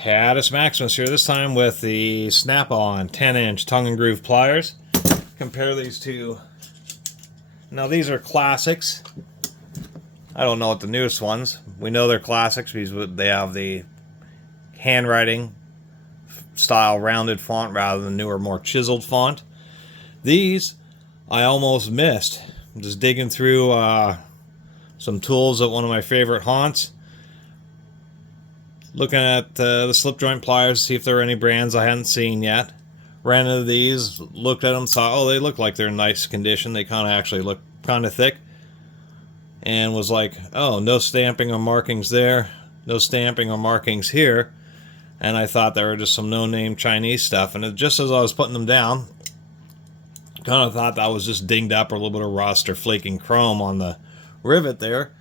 Catus Maximus here, this time with the Snap-on 10-inch tongue and groove pliers. Compare these two. Now these are classics. I don't know what the newest ones. We know they're classics because they have the handwriting style rounded font rather than newer, more chiseled font. These I almost missed. I'm just digging through some tools at one of my favorite haunts. Looking at the slip joint pliers to see if there are any brands I hadn't seen yet. Ran into these, looked at them, saw, oh, they look like they're in nice condition. They kind of actually look kind of thick. And was like, oh, no stamping or markings there. No stamping or markings here. And I thought they were just some no-name Chinese stuff. And just as I was putting them down, kind of thought that was just dinged up or a little bit of rust or flaking chrome on the rivet there.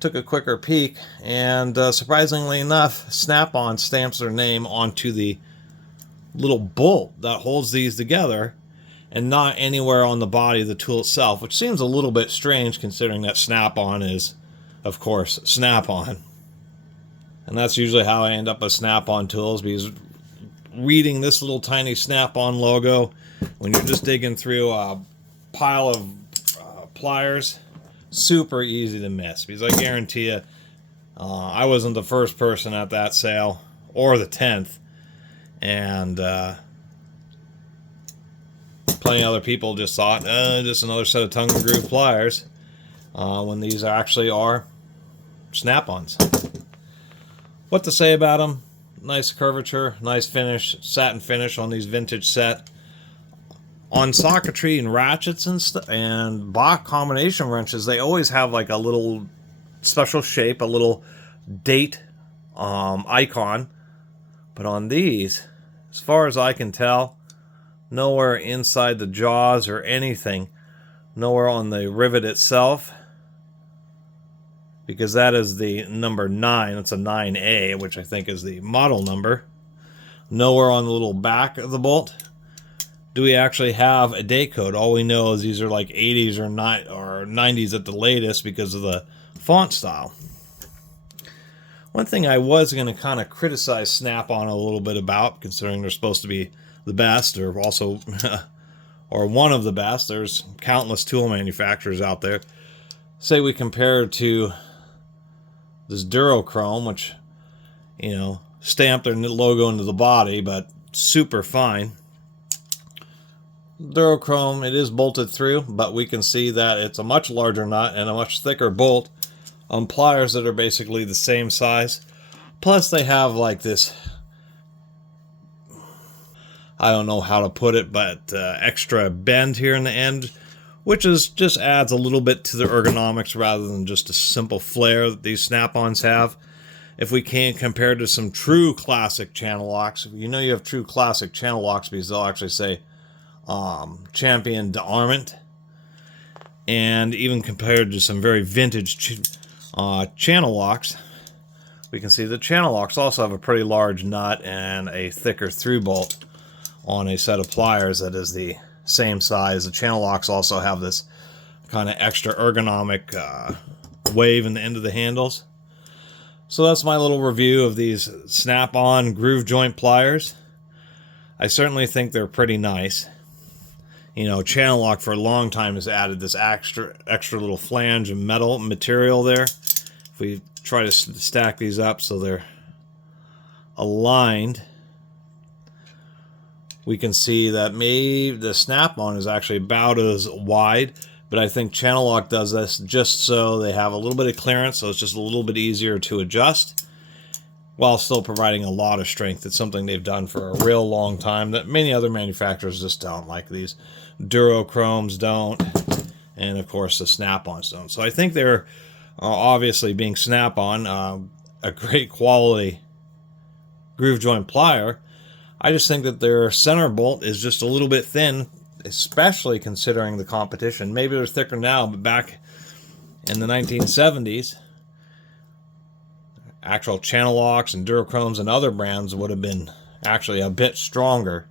Took a quicker peek, and surprisingly enough, Snap-on stamps their name onto the little bolt that holds these together and not anywhere on the body of the tool itself, which seems a little bit strange considering that Snap-on is, of course, Snap-on. And that's usually how I end up with Snap-on tools, because reading this little tiny Snap-on logo when you're just digging through a pile of pliers, super easy to miss, because I guarantee you I wasn't the first person at that sale or the 10th, and plenty of other people just thought just another set of tongue and groove pliers when these actually are Snap-ons. What to say about them? Nice curvature, nice finish, satin finish on these vintage set. On socketry and ratchets and Bach combination wrenches, they always have like a little special shape, a little date icon. But on these, as far as I can tell, nowhere inside the jaws or anything, nowhere on the rivet itself, because that is the number 9. It's a 9A, which I think is the model number. Nowhere on the little back of the bolt do we actually have a date code. All we know is these are like 80s or 90s at the latest because of the font style. One thing I was going to kind of criticize Snap-on a little bit about, considering they're supposed to be the best, or also or one of the best. There's countless tool manufacturers out there. Say we compare to this duro-chrome, which, you know, stamped their logo into the body, but super fine. Duro-chrome, it is bolted through, but we can see that it's a much larger nut and a much thicker bolt on pliers that are basically the same size. Plus they have like this, I don't know how to put it, but extra bend here in the end, which is just adds a little bit to the ergonomics rather than just a simple flare that these Snap-ons have. If we can compare to some true classic channel locks, you know you have true classic channel locks because they'll actually say Champion d'Armament, and even compared to some very vintage channel locks, we can see the channel locks also have a pretty large nut and a thicker through bolt on a set of pliers that is the same size. The channel locks also have this kind of extra ergonomic wave in the end of the handles. So that's my little review of these Snap-on groove joint pliers. I certainly think they're pretty nice. You know, channel lock for a long time has added this extra little flange of metal material there. If we try to stack these up so they're aligned, we can see that maybe the Snap-on is actually about as wide, but I think channel lock does this just so they have a little bit of clearance, so it's just a little bit easier to adjust while still providing a lot of strength. It's something they've done for a real long time that many other manufacturers just don't, like these duro-chromes don't, and of course the Snap-ons don't. So I think they're obviously, being Snap-on, a great quality groove joint plier. I just think that their center bolt is just a little bit thin, especially considering the competition. Maybe they're thicker now, but back in the 1970s, actual channel locks and duro-chromes and other brands would have been actually a bit stronger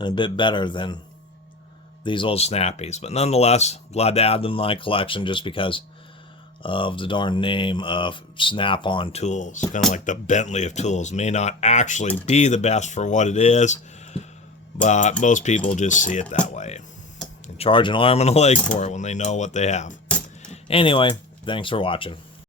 and a bit better than these old snappies. But nonetheless, glad to add them to my collection just because of the darn name of Snap-on tools. Kind of like the Bentley of tools. May not actually be the best for what it is, but most people just see it that way and charge an arm and a leg for it when they know what they have. Anyway, thanks for watching.